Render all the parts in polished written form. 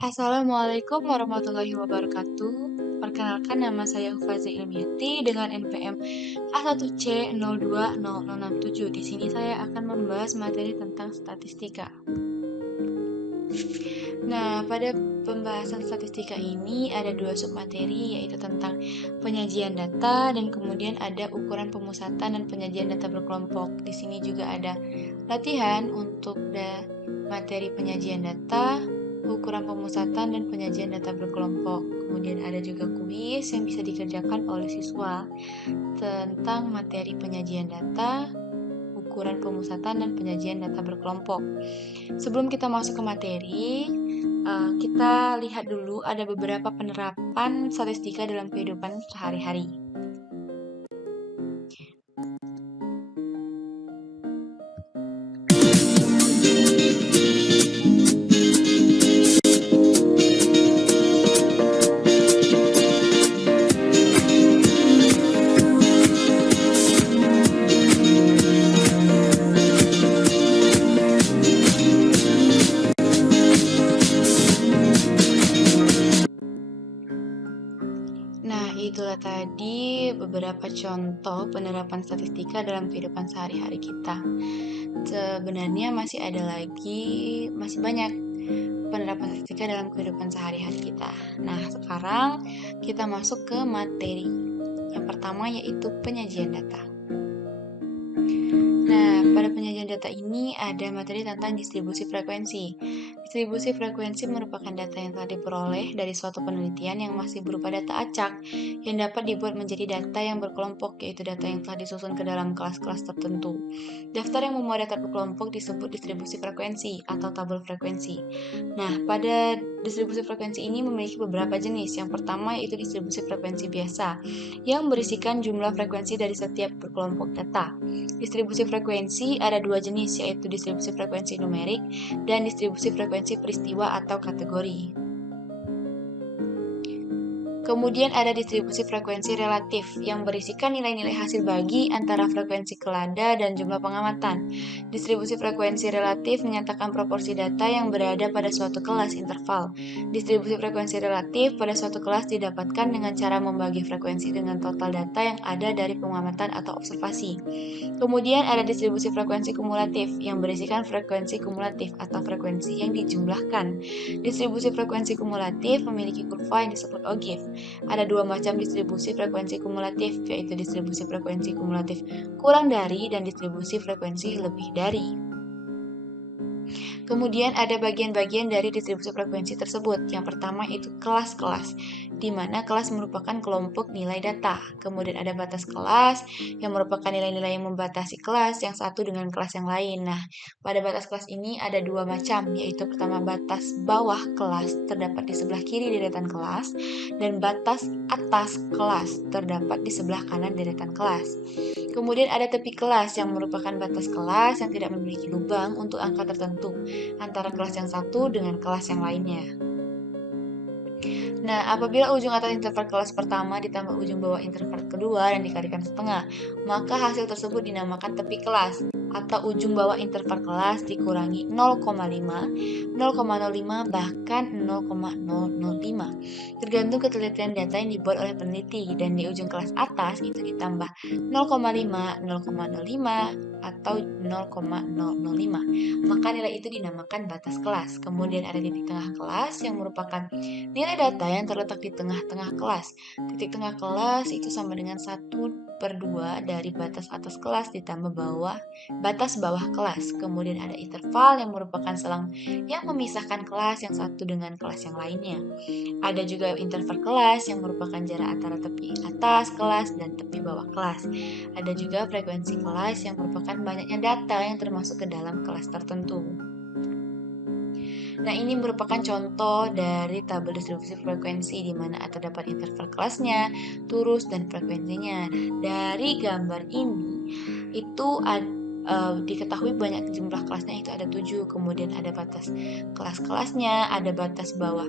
Assalamualaikum warahmatullahi wabarakatuh. Perkenalkan, nama saya Hufazi Ilmiati dengan NPM A1C020067. Di sini saya akan membahas materi tentang statistika. Nah, pada pembahasan statistika ini ada dua submateri, yaitu tentang penyajian data dan kemudian ada ukuran pemusatan dan penyajian data berkelompok. Di sini juga ada latihan untuk materi penyajian data, ukuran pemusatan dan penyajian data berkelompok. Kemudian ada juga kuis yang bisa dikerjakan oleh siswa tentang materi penyajian data, ukuran pemusatan dan penyajian data berkelompok. Sebelum kita masuk ke materi, kita lihat dulu ada beberapa penerapan statistika dalam kehidupan sehari-hari. Nah, itulah tadi beberapa contoh penerapan statistika dalam kehidupan sehari-hari kita. Sebenarnya masih banyak penerapan statistika dalam kehidupan sehari-hari kita. Nah, sekarang kita masuk ke materi. Yang pertama yaitu penyajian data. Nah, pada penyajian data ini ada materi tentang distribusi frekuensi. Distribusi frekuensi merupakan data yang telah diperoleh dari suatu penelitian yang masih berupa data acak yang dapat dibuat menjadi data yang berkelompok, yaitu data yang telah disusun ke dalam kelas-kelas tertentu. Daftar yang memuat data berkelompok disebut distribusi frekuensi atau tabel frekuensi. Nah, pada distribusi frekuensi ini memiliki beberapa jenis. Yang pertama yaitu distribusi frekuensi biasa yang berisikan jumlah frekuensi dari setiap berkelompok data. Distribusi frekuensi ada dua jenis, yaitu distribusi frekuensi numerik dan distribusi frekuensi peristiwa atau kategori. Kemudian ada distribusi frekuensi relatif yang berisikan nilai-nilai hasil bagi antara frekuensi kelada dan jumlah pengamatan. Distribusi frekuensi relatif menyatakan proporsi data yang berada pada suatu kelas interval. Distribusi frekuensi relatif pada suatu kelas didapatkan dengan cara membagi frekuensi dengan total data yang ada dari pengamatan atau observasi. Kemudian ada distribusi frekuensi kumulatif yang berisikan frekuensi kumulatif atau frekuensi yang dijumlahkan. Distribusi frekuensi kumulatif memiliki kurva yang disebut ogive. Ada dua macam distribusi frekuensi kumulatif, yaitu distribusi frekuensi kumulatif kurang dari dan distribusi frekuensi lebih dari. Kemudian ada bagian-bagian dari distribusi frekuensi tersebut. Yang pertama itu kelas-kelas, di mana kelas merupakan kelompok nilai data. Kemudian ada batas kelas, yang merupakan nilai-nilai yang membatasi kelas yang satu dengan kelas yang lain. Nah, pada batas kelas ini ada dua macam, yaitu pertama batas bawah kelas terdapat di sebelah kiri deretan kelas, dan batas atas kelas terdapat di sebelah kanan deretan kelas. Kemudian ada tepi kelas yang merupakan batas kelas yang tidak memiliki lubang untuk angka tertentu antara kelas yang satu dengan kelas yang lainnya. Nah, apabila ujung atas interval kelas pertama ditambah ujung bawah interval kedua dan dikalikan setengah, maka hasil tersebut dinamakan tepi kelas, atau ujung bawah interval kelas dikurangi 0,5, 0,05, bahkan 0,005. Tergantung ketelitian data yang dibuat oleh peneliti, dan di ujung kelas atas itu ditambah 0,5, 0,05, atau 0,005. Maka nilai itu dinamakan batas kelas. Kemudian ada titik tengah kelas yang merupakan nilai data yang terletak di tengah-tengah kelas. Titik tengah kelas itu sama dengan 1/2 dari batas atas kelas ditambah batas bawah kelas. Kemudian ada interval yang merupakan selang yang memisahkan kelas yang satu dengan kelas yang lainnya. Ada juga interval kelas yang merupakan jarak antara tepi atas kelas dan tepi bawah kelas. Ada juga frekuensi kelas yang merupakan banyaknya data yang termasuk ke dalam kelas tertentu. Nah, ini merupakan contoh dari tabel distribusi frekuensi di mana terdapat interval kelasnya, turus, dan frekuensinya. Nah, dari gambar ini itu diketahui banyak jumlah kelasnya, itu ada 7. Kemudian ada batas kelas-kelasnya, ada batas bawah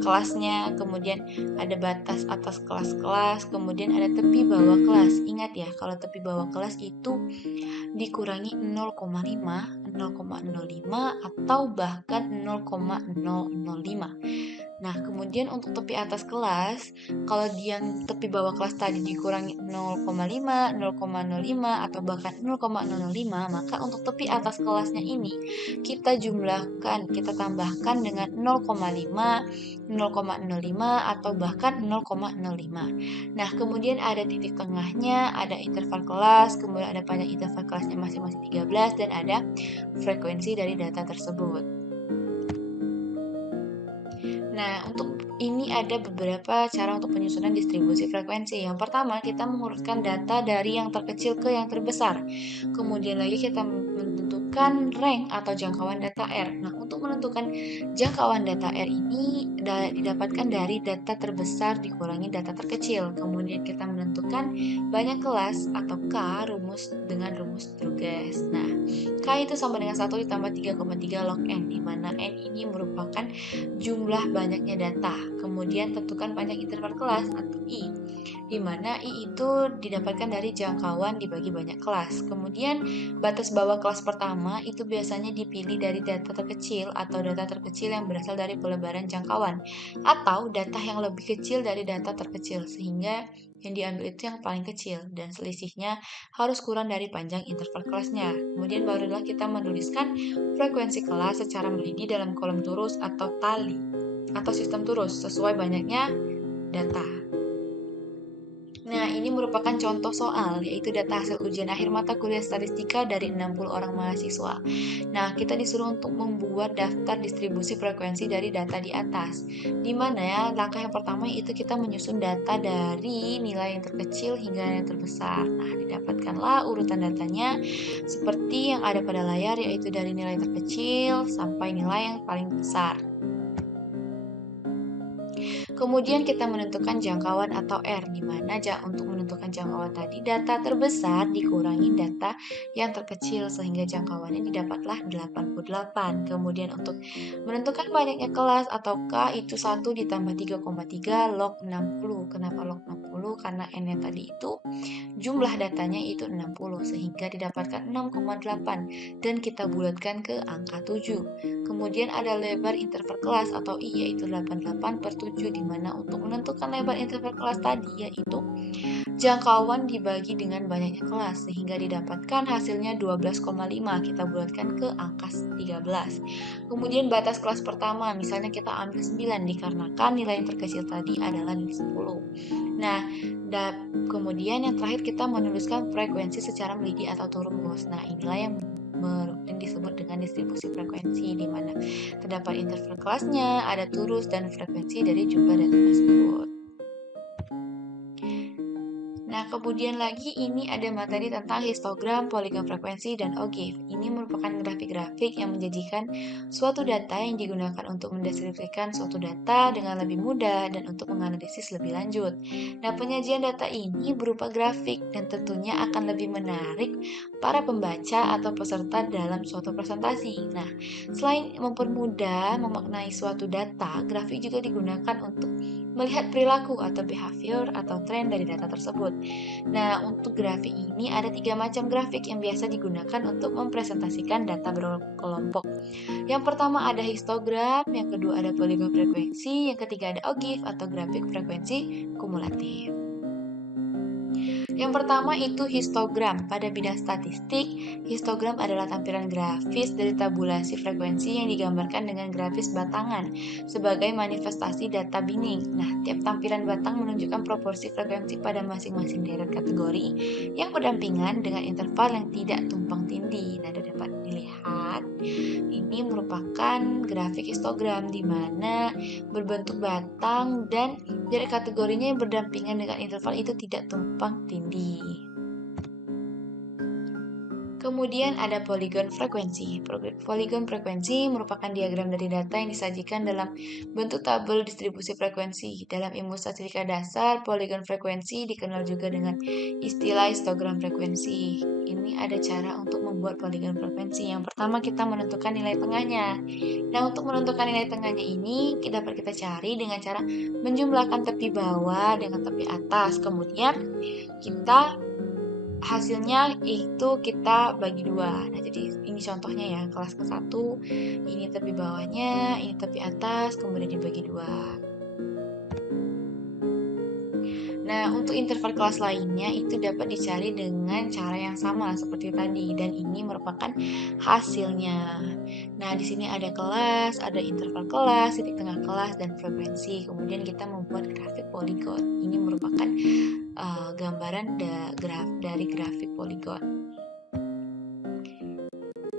kelasnya, kemudian ada batas atas kelas-kelas, kemudian ada tepi bawah kelas. Ingat ya, kalau tepi bawah kelas itu dikurangi 0,5, 0,05, atau bahkan 0,005. Nah, kemudian untuk tepi atas kelas, kalau yang tepi bawah kelas tadi dikurangi 0,5, 0,05, atau bahkan 0,005, maka untuk tepi atas kelasnya ini kita jumlahkan, kita tambahkan dengan 0,5, 0,05, atau bahkan 0,05. Nah, kemudian ada titik tengahnya, ada interval kelas, kemudian ada panjang interval kelasnya masing-masing 13, dan ada frekuensi dari data tersebut. Nah, untuk ini ada beberapa cara untuk penyusunan distribusi frekuensi. Yang pertama, kita mengurutkan data dari yang terkecil ke yang terbesar. Kemudian lagi kita menentukan rank atau jangkauan data R. Nah, untuk menentukan jangkauan data R ini didapatkan dari data terbesar dikurangi data terkecil. Kemudian kita menentukan banyak kelas atau K rumus dengan rumus Drugas. Nah, K itu sama dengan 1 ditambah 3,3 log N, di mana N ini merupakan jumlah banyaknya data. Kemudian tentukan panjang interval kelas atau I, di mana I itu didapatkan dari jangkauan dibagi banyak kelas. Kemudian batas bawah kelas pertama itu biasanya dipilih dari data terkecil atau data terkecil yang berasal dari pelebaran jangkauan, atau data yang lebih kecil dari data terkecil, sehingga yang diambil itu yang paling kecil dan selisihnya harus kurang dari panjang interval kelasnya. Kemudian barulah kita menuliskan frekuensi kelas secara mendidih dalam kolom turus atau tali atau sistem turus sesuai banyaknya data. Nah, ini merupakan contoh soal, yaitu data hasil ujian akhir mata kuliah statistika dari 60 orang mahasiswa. Nah, kita disuruh untuk membuat daftar distribusi frekuensi dari data di atas. Di mana ya, langkah yang pertama itu kita menyusun data dari nilai yang terkecil hingga yang terbesar. Nah, didapatkanlah urutan datanya seperti yang ada pada layar, yaitu dari nilai terkecil sampai nilai yang paling besar. Kemudian kita menentukan jangkauan atau R, di mana untuk menentukan jangkauan tadi data terbesar dikurangi data yang terkecil sehingga jangkauannya didapatlah 88. Kemudian untuk menentukan banyaknya kelas atau K itu 1 ditambah 3,3 log 60. Kenapa log 60? Karena N-nya tadi itu jumlah datanya itu 60 sehingga didapatkan 6,8 dan kita bulatkan ke angka 7. Kemudian ada lebar interval kelas atau I, yaitu 88/7, di mana untuk menentukan lebar interval kelas tadi yaitu jangkauan dibagi dengan banyaknya kelas sehingga didapatkan hasilnya 12,5. Kita bulatkan ke angka 13. Kemudian batas kelas pertama, misalnya kita ambil 9 dikarenakan nilai yang terkecil tadi adalah nilai 10. Nah, kemudian yang terakhir kita menuliskan frekuensi secara mendidih atau turus. Nah, inilah yang disebut dengan distribusi frekuensi, di mana terdapat interval kelasnya, ada turus dan frekuensi dari jumlah data tersebut. Nah, kemudian lagi ini ada materi tentang histogram, poligon frekuensi, dan OGIF. Ini merupakan grafik-grafik yang menjanjikan suatu data yang digunakan untuk mendeskripsikan suatu data dengan lebih mudah dan untuk menganalisis lebih lanjut. Nah, penyajian data ini berupa grafik dan tentunya akan lebih menarik para pembaca atau peserta dalam suatu presentasi. Nah, selain mempermudah memaknai suatu data, grafik juga digunakan untuk melihat perilaku atau behavior atau tren dari data tersebut. Nah, untuk grafik ini ada 3 macam grafik yang biasa digunakan untuk mempresentasikan data berkelompok. Yang pertama ada histogram, yang kedua ada poligon frekuensi, yang ketiga ada OGIF atau grafik frekuensi kumulatif. Yang pertama itu histogram. Pada bidang statistik, histogram adalah tampilan grafis dari tabulasi frekuensi yang digambarkan dengan grafis batangan sebagai manifestasi data binning. Nah, tiap tampilan batang menunjukkan proporsi frekuensi pada masing-masing deret kategori yang berdampingan dengan interval yang tidak tumpang tindih. Nah, dapat dilihat ini merupakan grafik histogram di mana berbentuk batang dan deret kategorinya yang berdampingan dengan interval itu tidak tumpang tindih. Kemudian ada poligon frekuensi. Poligon frekuensi merupakan diagram dari data yang disajikan dalam bentuk tabel distribusi frekuensi. Dalam ilmu statistika dasar, poligon frekuensi dikenal juga dengan istilah histogram frekuensi. Ini ada cara untuk membuat poligon frekuensi. Yang pertama kita menentukan nilai tengahnya. Nah, untuk menentukan nilai tengahnya ini dapat kita cari dengan cara menjumlahkan tepi bawah dengan tepi atas. Kemudian kita hasilnya itu kita bagi dua. Nah, jadi ini contohnya ya, kelas ke-1, ini tepi bawahnya, ini tepi atas, kemudian dibagi dua. Nah, untuk interval kelas lainnya itu dapat dicari dengan cara yang sama seperti tadi, dan ini merupakan hasilnya. Nah, di sini ada kelas, ada interval kelas, titik tengah kelas, dan frekuensi. Kemudian kita membuat grafik poligon. Ini merupakan gambaran dari grafik poligon.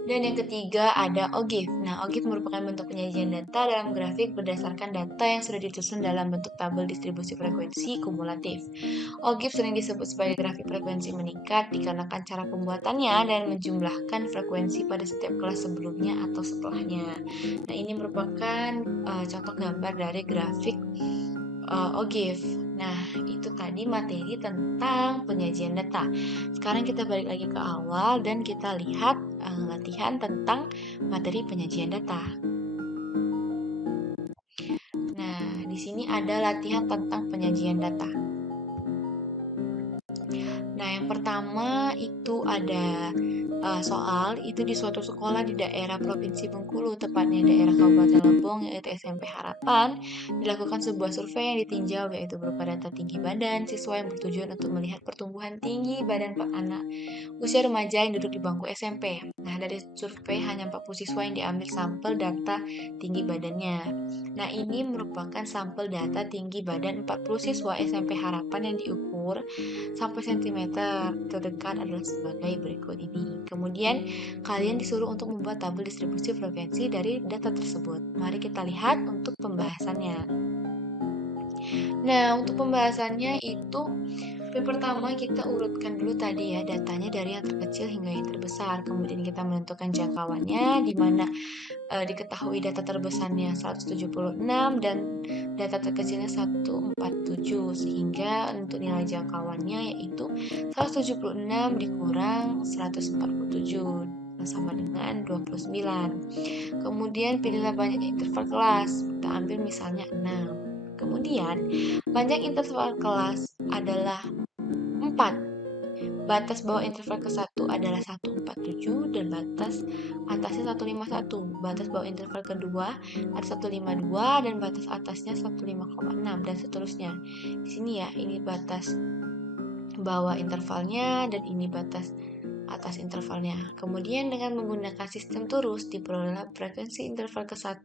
Dan yang ketiga ada OGIF. Nah, OGIF merupakan bentuk penyajian data dalam grafik berdasarkan data yang sudah disusun dalam bentuk tabel distribusi frekuensi kumulatif. OGIF sering disebut sebagai grafik frekuensi meningkat dikarenakan cara pembuatannya dan menjumlahkan frekuensi pada setiap kelas sebelumnya atau setelahnya. Nah, ini merupakan contoh gambar dari grafik OGIF. Nah, itu tadi materi tentang penyajian data. Sekarang kita balik lagi ke awal dan kita lihat latihan tentang materi penyajian data. Nah, di sini ada latihan tentang penyajian data. Nah, yang pertama itu ada soal itu di suatu sekolah di daerah Provinsi Bengkulu, tepatnya daerah Kabupaten Lebong, yaitu SMP Harapan, dilakukan sebuah survei yang ditinjau, yaitu berupa data tinggi badan siswa yang bertujuan untuk melihat pertumbuhan tinggi badan anak usia remaja yang duduk di bangku SMP. Nah, dari survei hanya 40 siswa yang diambil sampel data tinggi badannya. Nah, ini merupakan sampel data tinggi badan 40 siswa SMP Harapan yang diukur sampai sentimeter terdekat adalah sebagai berikut ini. Kemudian kalian disuruh untuk membuat tabel distribusi frekuensi dari data tersebut. Mari kita lihat untuk pembahasannya. Nah, untuk pembahasannya itu yang pertama kita urutkan dulu tadi ya datanya dari yang terkecil hingga yang terbesar. Kemudian kita menentukan jangkauannya di mana diketahui data terbesarnya 176 dan data terkecilnya 147, sehingga untuk nilai jangkauannya yaitu 176 dikurang 147 sama dengan 29. Kemudian pilihlah banyak interval kelas. Kita ambil misalnya 6. Kemudian panjang interval kelas adalah 4. Batas bawah interval ke-1 adalah 147 dan batas atasnya 151. Batas bawah interval kedua ada 152 dan batas atasnya 15,6 dan seterusnya. Di sini ya, ini batas bawah intervalnya dan ini batas atas intervalnya. Kemudian dengan menggunakan sistem turus diperoleh frekuensi interval ke-1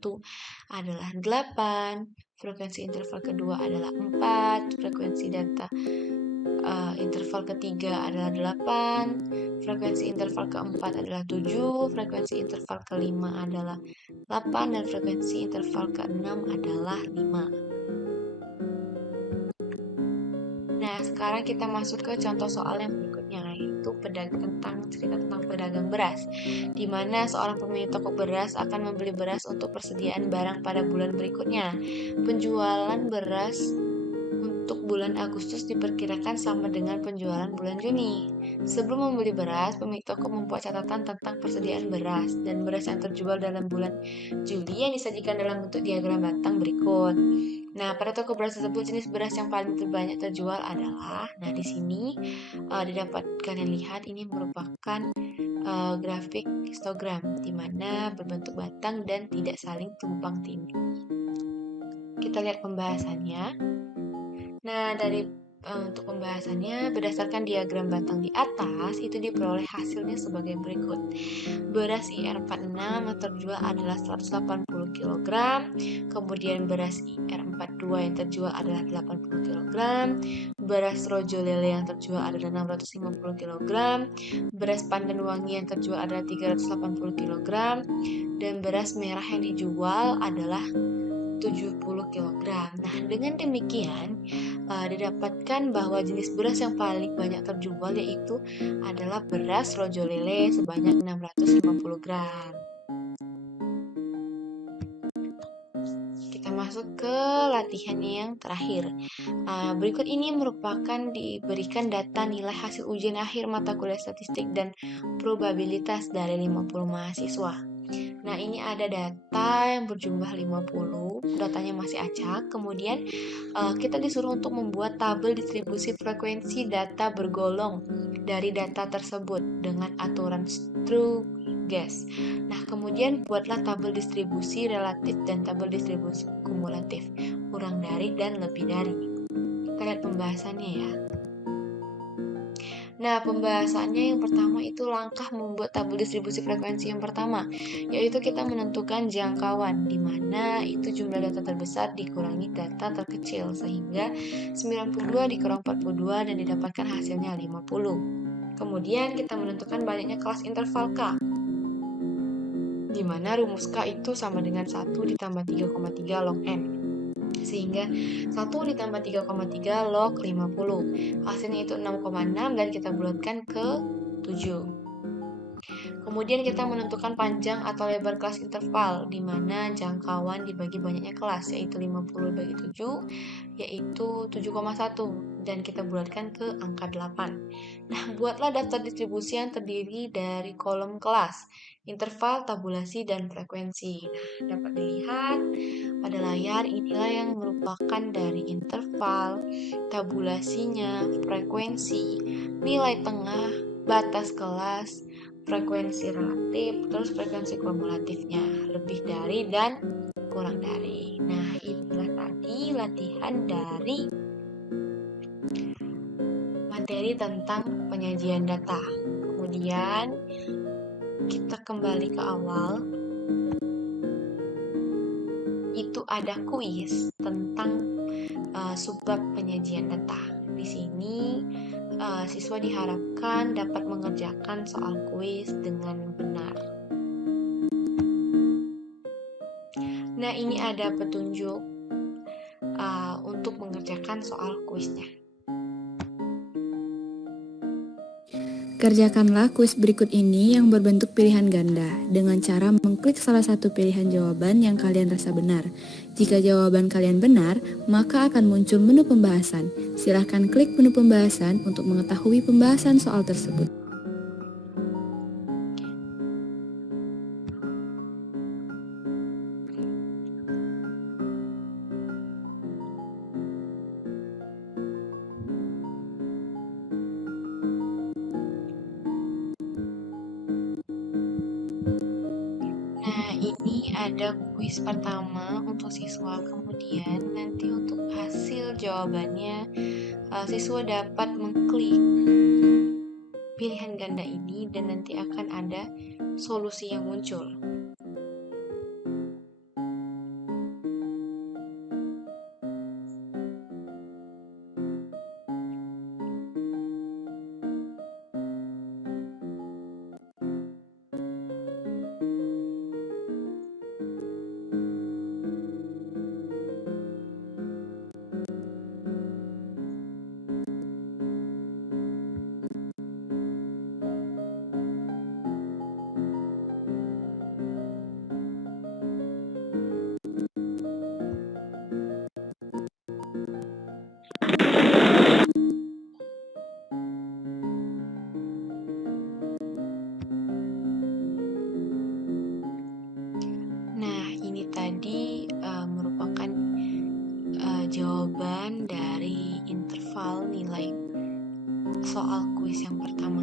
adalah 8, frekuensi interval kedua adalah 4, frekuensi data interval ketiga adalah 8, frekuensi interval keempat adalah 7, frekuensi interval kelima adalah 8, dan frekuensi interval keenam adalah 5. Nah, sekarang kita masuk ke contoh soal yang berikutnya, yaitu cerita tentang pedagang beras, di mana seorang pemilik toko beras akan membeli beras untuk persediaan barang pada bulan berikutnya. Penjualan beras untuk bulan Agustus diperkirakan sama dengan penjualan bulan Juni. Sebelum membeli beras, pemilik toko membuat catatan tentang persediaan beras dan beras yang terjual dalam bulan Juli yang disajikan dalam bentuk diagram batang berikut. Nah, pada toko beras tersebut jenis beras yang paling banyak terjual adalah, nah di sini didapat kalian lihat ini merupakan grafik histogram di mana berbentuk batang dan tidak saling tumpang tindih. Kita lihat pembahasannya. Nah, untuk pembahasannya, berdasarkan diagram batang di atas, itu diperoleh hasilnya sebagai berikut. Beras IR46 yang terjual adalah 180 kg, kemudian beras IR42 yang terjual adalah 80 kg, beras rojo lele yang terjual adalah 650 kg, beras pandan wangi yang terjual adalah 380 kg, dan beras merah yang dijual adalah 70 kg. Nah, dengan demikian didapatkan bahwa jenis beras yang paling banyak terjual yaitu adalah beras rojo lele sebanyak 650 gram. Kita masuk ke latihan yang terakhir. Berikut ini merupakan diberikan data nilai hasil ujian akhir mata kuliah statistik dan probabilitas dari 50 mahasiswa. Nah, ini ada data yang berjumlah 50, datanya masih acak. Kemudian kita disuruh untuk membuat tabel distribusi frekuensi data bergolong dari data tersebut dengan aturan Struge. Nah, kemudian buatlah tabel distribusi relatif dan tabel distribusi kumulatif, kurang dari dan lebih dari. Kita lihat pembahasannya ya. Nah, pembahasannya yang pertama itu langkah membuat tabel distribusi frekuensi yang pertama, yaitu kita menentukan jangkauan, di mana itu jumlah data terbesar dikurangi data terkecil, sehingga 92 dikurang 42 dan didapatkan hasilnya 50. Kemudian kita menentukan banyaknya kelas interval K, di mana rumus K itu sama dengan 1 ditambah 3,3 log N. Sehingga 1 ditambah 3,3 log 50. Hasilnya itu 6,6 dan kita bulatkan ke 7. Kemudian kita menentukan panjang atau lebar kelas interval, di mana jangkauan dibagi banyaknya kelas, yaitu 50 bagi 7, yaitu 7,1. Dan kita bulatkan ke angka 8. Nah, buatlah daftar distribusi yang terdiri dari kolom kelas, interval, tabulasi, dan frekuensi. Nah, dapat dilihat pada layar, inilah yang merupakan dari interval, tabulasinya, frekuensi, nilai tengah, batas kelas, frekuensi relatif, terus frekuensi kumulatifnya, lebih dari dan kurang dari. Nah, inilah tadi latihan dari materi tentang penyajian data. Kemudian, kita kembali ke awal. Itu ada kuis tentang subbab penyajian data. Di sini siswa diharapkan dapat mengerjakan soal kuis dengan benar. Nah, ini ada petunjuk untuk mengerjakan soal kuisnya. Kerjakanlah kuis berikut ini yang berbentuk pilihan ganda dengan cara mengklik salah satu pilihan jawaban yang kalian rasa benar. Jika jawaban kalian benar, maka akan muncul menu pembahasan. Silahkan klik menu pembahasan untuk mengetahui pembahasan soal tersebut. Nah, ini ada kuis pertama untuk siswa. Kemudian nanti untuk hasil jawabannya, siswa dapat mengklik pilihan ganda ini dan nanti akan ada solusi yang muncul. Nah, ini tadi merupakan jawaban dari interval nilai soal kuis yang pertama.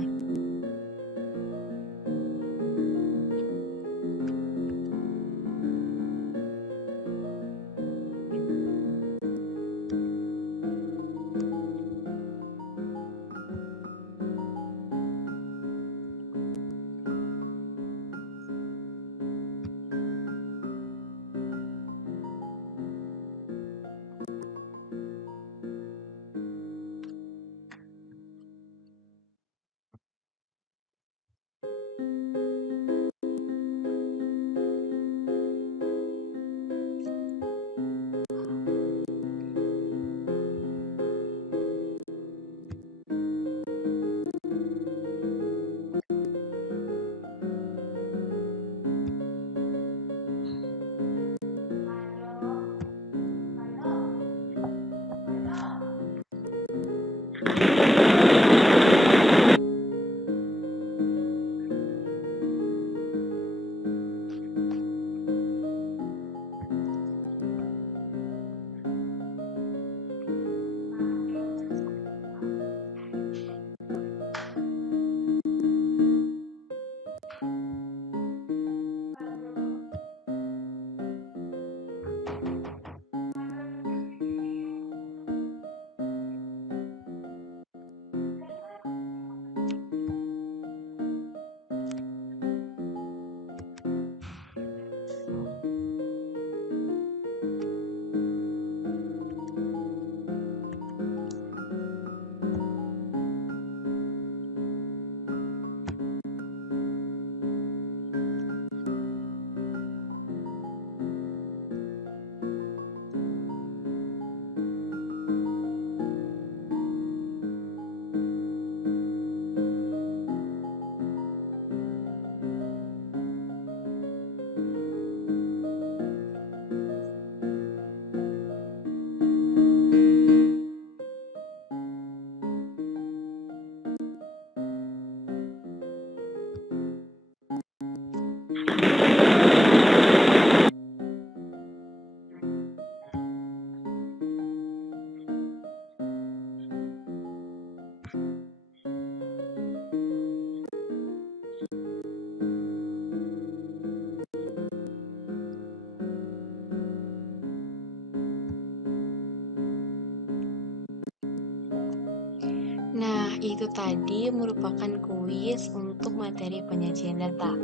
itu tadi merupakan kuis untuk materi penyajian data.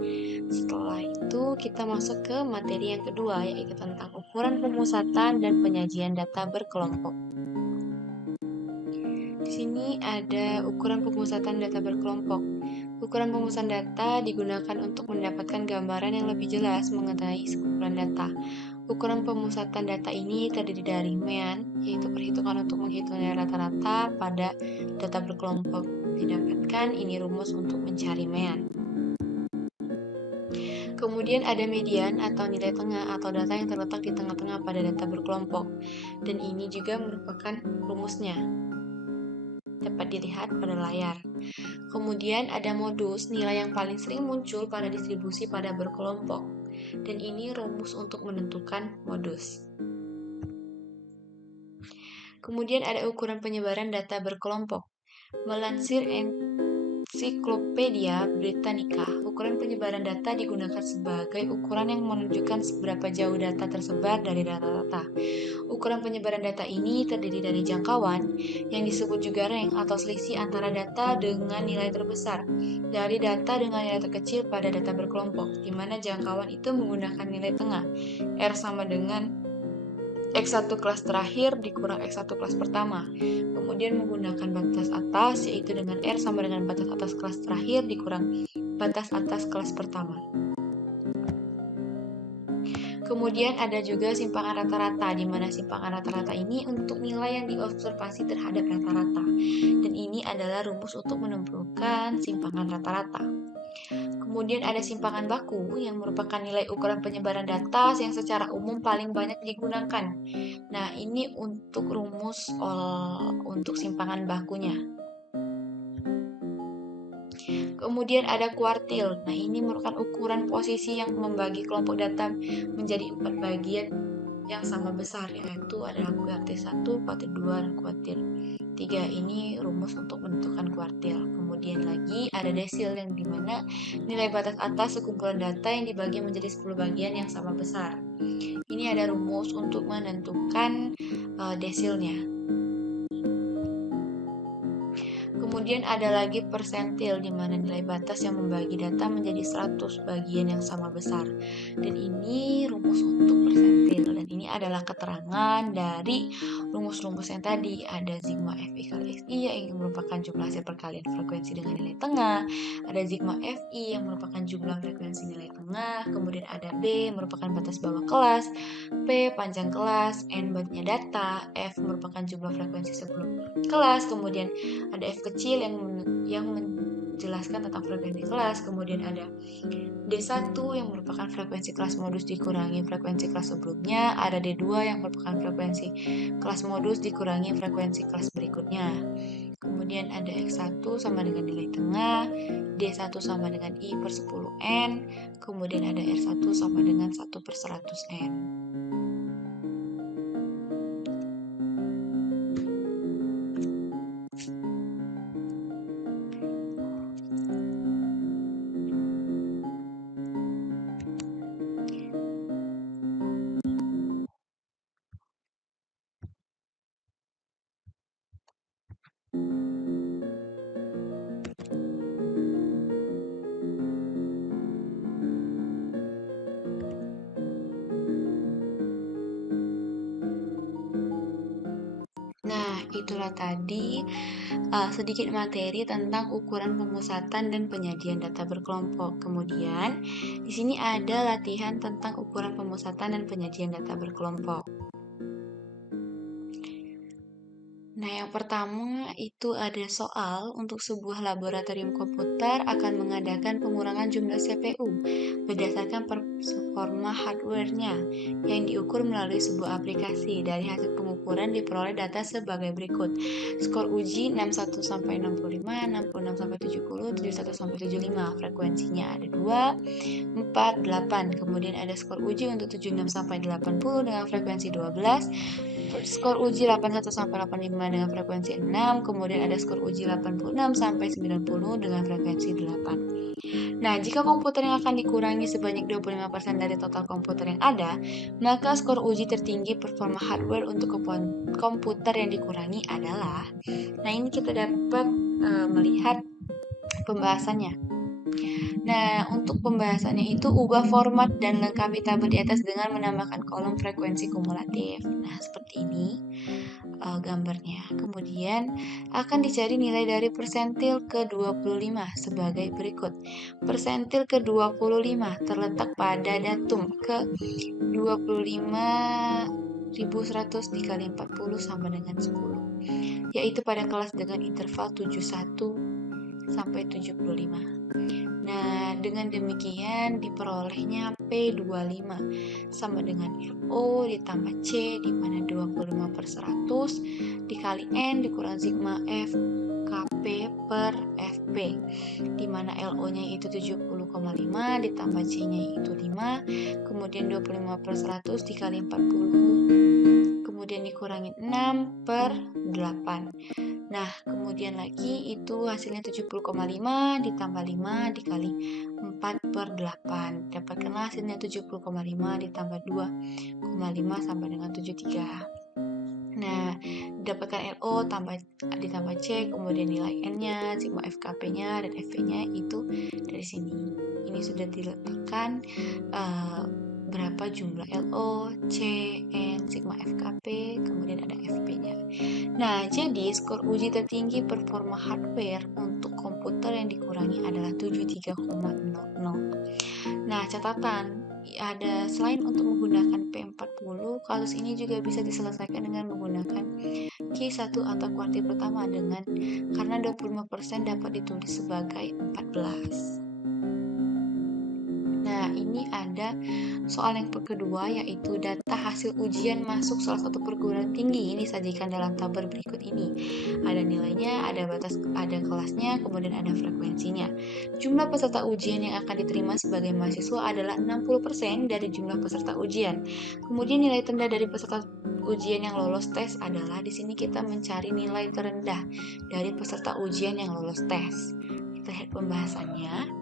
Setelah itu, kita masuk ke materi yang kedua, yaitu tentang ukuran pemusatan dan penyajian data berkelompok. Di sini ada ukuran pemusatan data berkelompok. Ukuran pemusatan data digunakan untuk mendapatkan gambaran yang lebih jelas mengenai sekumpulan data. Ukuran pemusatan data ini terdiri dari MEAN, yaitu perhitungan untuk menghitung nilai rata-rata pada data berkelompok. Didapatkan ini rumus untuk mencari MEAN. Kemudian ada median atau nilai tengah atau data yang terletak di tengah-tengah pada data berkelompok. Dan ini juga merupakan rumusnya. Dapat dilihat pada layar. Kemudian ada modus, nilai yang paling sering muncul pada distribusi pada berkelompok. Dan ini rumus untuk menentukan modus. Kemudian ada ukuran penyebaran data berkelompok. Melansir Ensiklopedia Britannica, ukuran penyebaran data digunakan sebagai ukuran yang menunjukkan seberapa jauh data tersebar dari rata-rata. Ukuran penyebaran data ini terdiri dari jangkauan, yang disebut juga rank atau selisih antara data dengan nilai terbesar, dari data dengan nilai terkecil pada data berkelompok, di mana jangkauan itu menggunakan nilai tengah, R sama dengan X1 kelas terakhir dikurang X1 kelas pertama. Kemudian menggunakan batas atas, yaitu dengan R sama dengan batas atas kelas terakhir dikurang batas atas kelas pertama. Kemudian ada juga simpangan rata-rata, di mana simpangan rata-rata ini untuk nilai yang diobservasi terhadap rata-rata. Dan ini adalah rumus untuk menentukan simpangan rata-rata. Kemudian ada simpangan baku, yang merupakan nilai ukuran penyebaran data yang secara umum paling banyak digunakan. Nah, ini untuk rumus untuk simpangan bakunya. Kemudian ada kuartil. Nah, ini merupakan ukuran posisi yang membagi kelompok data menjadi 4 bagian yang sama besar, yaitu adalah kuartil 1, kuartil 2, dan kuartil 3. Ini rumus untuk menentukan kuartil. Kemudian lagi ada desil, yang dimana nilai batas atas sekumpulan data yang dibagi menjadi 10 bagian yang sama besar. Ini ada rumus untuk menentukan desilnya. Kemudian ada lagi persentil, di mana nilai batas yang membagi data menjadi 100 bagian yang sama besar. Dan ini rumus untuk persentil. Dan ini adalah keterangan dari rumus-rumus yang tadi. Ada sigma Fi kali Xi yang merupakan jumlah hasil perkalian frekuensi dengan nilai tengah. Ada sigma Fi yang merupakan jumlah frekuensi nilai tengah. Kemudian ada B merupakan batas bawah kelas, P panjang kelas, N banyaknya data, F merupakan jumlah frekuensi sebelum kelas. Kemudian ada F kecil yang menjelaskan tentang frekuensi kelas. Kemudian ada D1 yang merupakan frekuensi kelas modus dikurangi frekuensi kelas sebelumnya. Ada D2 yang merupakan frekuensi kelas modus dikurangi frekuensi kelas berikutnya. Kemudian ada X1 sama dengan nilai tengah, D1 sama dengan I per 10N, kemudian ada R1 sama dengan 1 per 100N. Nah, itulah tadi sedikit materi tentang ukuran pemusatan dan penyajian data berkelompok. Kemudian, di sini ada latihan tentang ukuran pemusatan dan penyajian data berkelompok. Nah, yang pertama itu ada soal untuk sebuah laboratorium komputer akan mengadakan pengurangan jumlah CPU berdasarkan performa hardware-nya yang diukur melalui sebuah aplikasi. Dari hasil pengukuran diperoleh data sebagai berikut. Skor uji 61 sampai 65, 66 sampai 70, 71 sampai 75. Frekuensinya ada 2, 4, 8. Kemudian ada skor uji untuk 76 sampai 80 dengan frekuensi 12. Skor uji 81 sampai 85 dengan frekuensi 6, kemudian ada skor uji 86 sampai 90 dengan frekuensi 8. Nah, jika komputer yang akan dikurangi sebanyak 25% dari total komputer yang ada, maka skor uji tertinggi performa hardware untuk komputer yang dikurangi adalah, nah ini kita dapat melihat pembahasannya. Nah, untuk pembahasannya itu ubah format dan lengkapi tabel di atas dengan menambahkan kolom frekuensi kumulatif. Nah, seperti ini gambarnya. Kemudian akan dicari nilai dari persentil ke-25 sebagai berikut. Persentil ke-25 terletak pada datum ke-25.100 dikali 40 sama dengan 10, yaitu pada kelas dengan interval 71 sampai 75. Nah, dengan demikian diperolehnya P25 sama dengan LO ditambah C, di mana 25/100 dikali N dikurang sigma F KP per FP, di mana LO-nya itu 70,5 ditambah C-nya itu 5, kemudian 25/100 dikali 40, kemudian dikurangi 6/8. Nah, kemudian lagi itu hasilnya 70,5 ditambah 5 dikali 4/8. Dapatkanlah hasilnya 70,5 ditambah 2,5 sama dengan 73. Nah, dapatkan LO ditambah C, kemudian nilai N-nya, sigma FKP-nya, dan FV-nya itu dari sini. Ini sudah diletakkan berapa jumlah LO, C, N, sigma FKP, kemudian ada FP-nya. Nah, jadi skor uji tertinggi performa hardware untuk komputer yang dikurangi adalah 73,00. Nah, catatan ada selain untuk menggunakan P40, kasus ini juga bisa diselesaikan dengan menggunakan Q1 atau kuartil pertama karena 25% dapat ditulis sebagai 14. Nah, ini ada soal yang kedua, yaitu data hasil ujian masuk salah satu perguruan tinggi. Ini disajikan dalam tabel berikut ini. Ada nilainya, ada kelasnya, kemudian ada frekuensinya. Jumlah peserta ujian yang akan diterima sebagai mahasiswa adalah 60% dari jumlah peserta ujian. Kemudian nilai terendah dari peserta ujian yang lolos tes adalah, di sini kita mencari nilai terendah dari peserta ujian yang lolos tes. Kita lihat pembahasannya.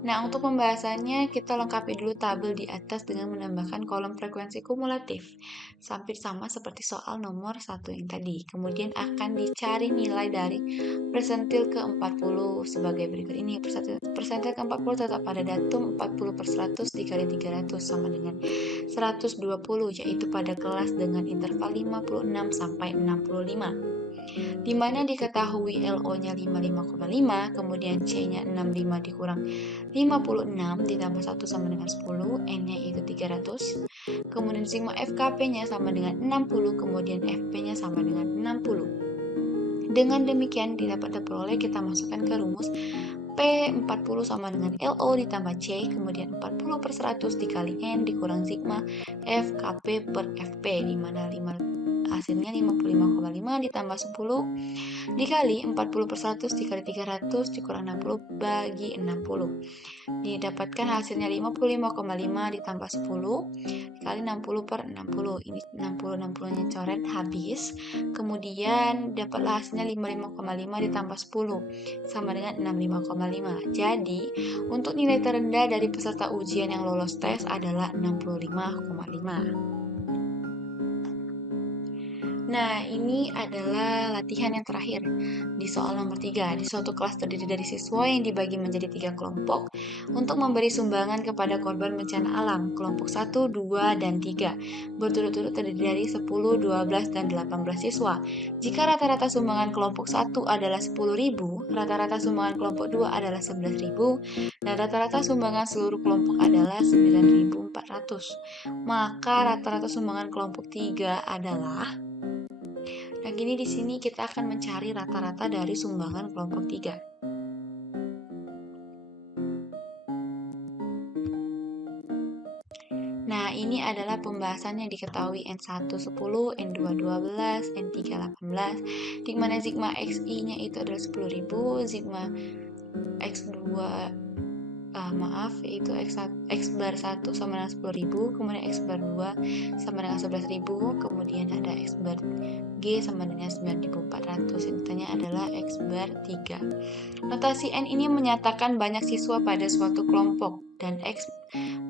Nah, untuk pembahasannya kita lengkapi dulu tabel di atas dengan menambahkan kolom frekuensi kumulatif. Hampir sama seperti soal nomor 1 yang tadi. Kemudian akan dicari nilai dari persentil ke-40 sebagai berikut ini. Persentil ke-40 tetap pada datum 40/100 dikali 300 sama dengan 120, yaitu pada kelas dengan interval 56 sampai 65. Di mana diketahui LO-nya 55,5, kemudian C-nya 65 dikurang 56 ditambah 1 sama dengan 10, N-nya itu 300, kemudian sigma FKP-nya sama dengan 60, kemudian FP-nya sama dengan 60. Dengan demikian didapat diperoleh, kita masukkan ke rumus P40 sama dengan LO ditambah C, kemudian 40/100 dikali N dikurang sigma FKP per FP, di mana hasilnya 55,5 ditambah 10 dikali 40/100 dikali 300 dikurang 60 bagi 60. Didapatkan hasilnya 55,5 ditambah 10 dikali 60/60. Ini 60-nya coret habis. Kemudian dapatlah hasilnya 55,5 ditambah 10 sama dengan 65,5. Jadi, untuk nilai terendah dari peserta ujian yang lolos tes adalah 65,5. Nah, ini adalah latihan yang terakhir di soal nomor 3. Di suatu kelas terdiri dari siswa yang dibagi menjadi 3 kelompok untuk memberi sumbangan kepada korban bencana alam. Kelompok 1, 2, dan 3 berturut-turut terdiri dari 10, 12, dan 18 siswa. Jika rata-rata sumbangan kelompok 1 adalah 10.000, rata-rata sumbangan kelompok 2 adalah 11.000, dan rata-rata sumbangan seluruh kelompok adalah 9.400. Maka rata-rata sumbangan kelompok 3 adalah... Nah, gini di sini kita akan mencari rata-rata dari sumbangan kelompok 3. Nah, ini adalah pembahasan yang diketahui N1 10, N2 12, N3 18, di mana sigma XI-nya itu adalah 10.000, sigma X2 yaitu X bar 1 sama dengan 10.000, kemudian X bar 2 sama dengan 11.000, kemudian ada X bar G sama dengan 9.400. Yang ditanya adalah X bar 3. Notasi N ini menyatakan banyak siswa pada suatu kelompok, dan X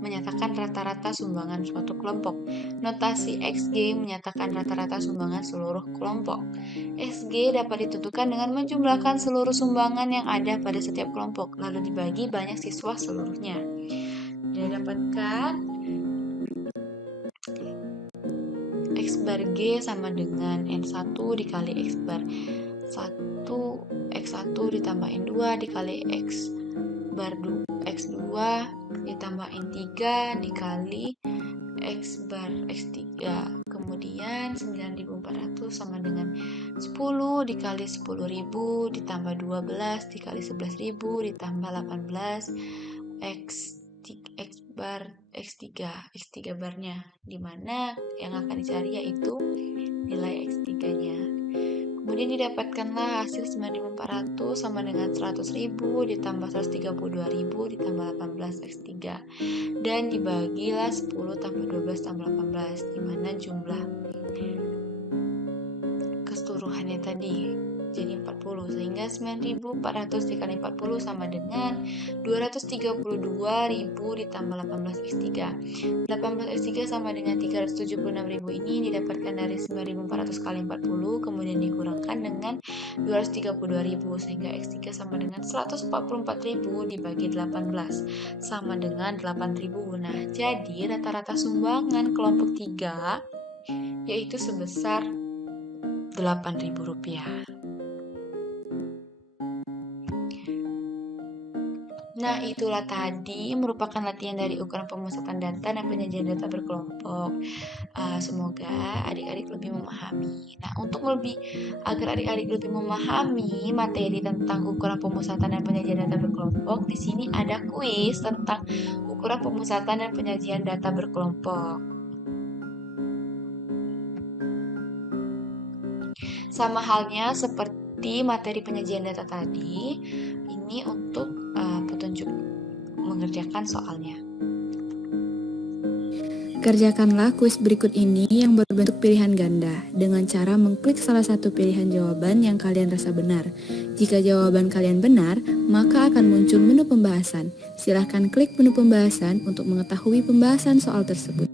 menyatakan rata-rata sumbangan suatu kelompok. Notasi XG menyatakan rata-rata sumbangan seluruh kelompok. XG dapat ditentukan dengan menjumlahkan seluruh sumbangan yang ada pada setiap kelompok, lalu dibagi banyak siswa seluruhnya. Didapatkan X bar G sama dengan N1 dikali X bar 1, X1 ditambah N2 dikali X bar X2 ditambah N3 dikali X bar X3. Kemudian 9.400 sama dengan 10 dikali 10.000 ditambah 12 dikali 11.000 ditambah 18 X bar X3 barnya, dimana yang akan dicari yaitu nilai X3-nya. Kemudian didapatkanlah hasil 9.400 sama dengan 100.000 ditambah 132.000 ditambah 18 X3, dan dibagilah 10 tambah 12 tambah 18, dimana jumlah keseluruhannya tadi jadi 40, sehingga 9.400 dikali 40 sama dengan 232.000 ditambah 18 X3. 18 X3 sama dengan 376.000 ini didapatkan dari 9.400 kali 40, kemudian dikurangkan dengan 232.000, sehingga X3 sama dengan 144.000 dibagi 18 sama dengan 8.000. Nah, jadi rata-rata sumbangan kelompok 3 yaitu sebesar Rp8.000. Nah, itulah tadi merupakan latihan dari ukuran pemusatan data dan penyajian data berkelompok. Semoga adik-adik lebih memahami. Nah, agar adik-adik lebih memahami materi tentang ukuran pemusatan dan penyajian data berkelompok, di sini ada kuis tentang ukuran pemusatan dan penyajian data berkelompok. Sama halnya seperti materi penyajian data tadi, ini untuk petunjuk mengerjakan soalnya. Kerjakanlah kuis berikut ini yang berbentuk pilihan ganda dengan cara mengklik salah satu pilihan jawaban yang kalian rasa benar. Jika jawaban kalian benar, maka akan muncul menu pembahasan. Silahkan klik menu pembahasan untuk mengetahui pembahasan soal tersebut.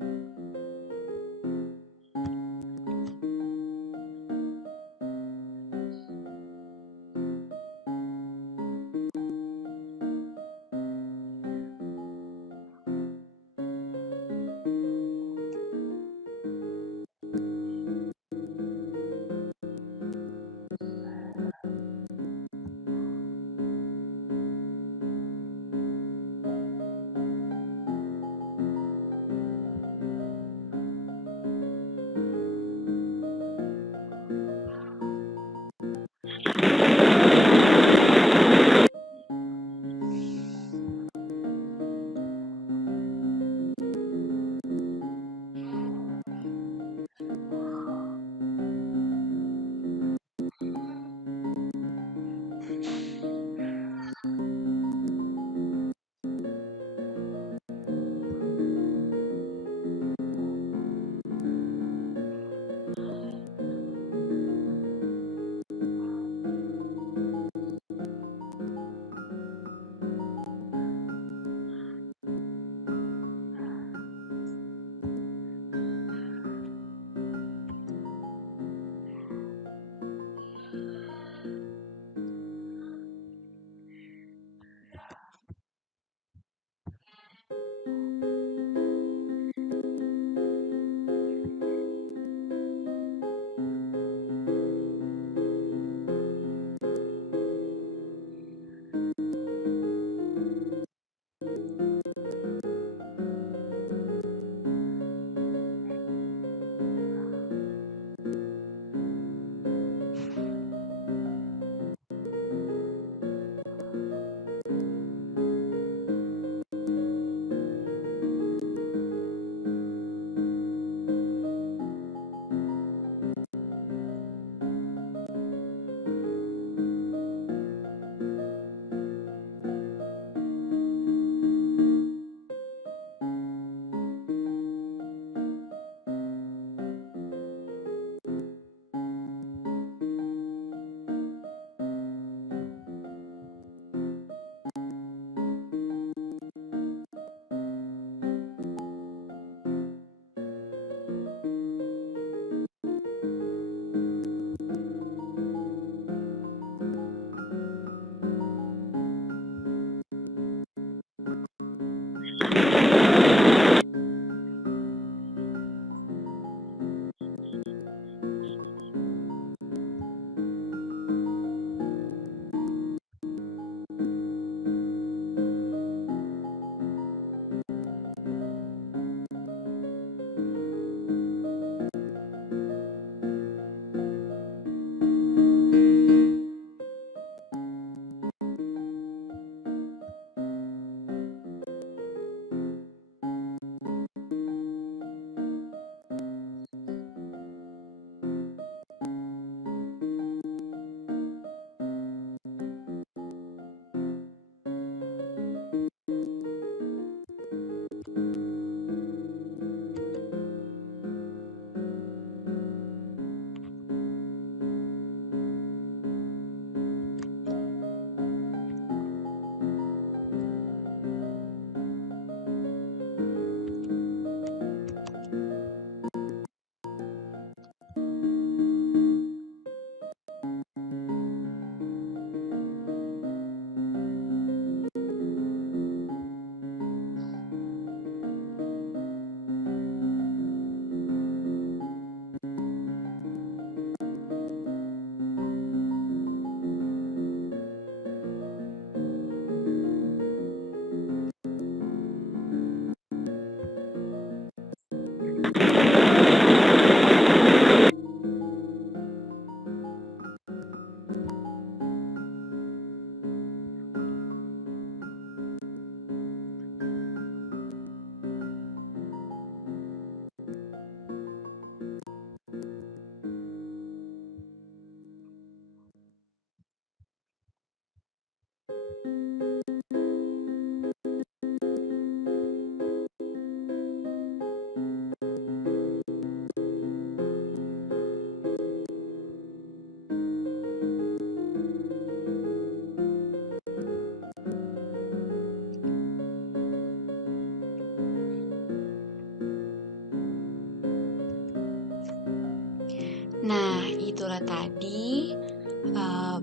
Nah, itulah tadi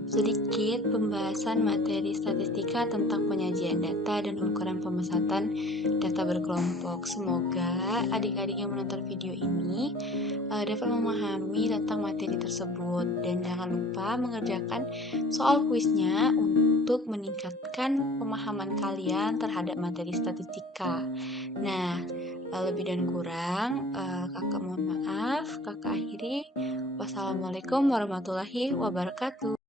sedikit pembahasan materi statistika tentang penyajian data dan ukuran pemusatan data berkelompok. Semoga adik-adik yang menonton video ini dapat memahami tentang materi tersebut, dan jangan lupa mengerjakan soal kuisnya untuk meningkatkan pemahaman kalian terhadap materi statistika. Nah, lebih dan kurang kakak mohon maaf, kakak akhiri. Wassalamualaikum warahmatullahi wabarakatuh.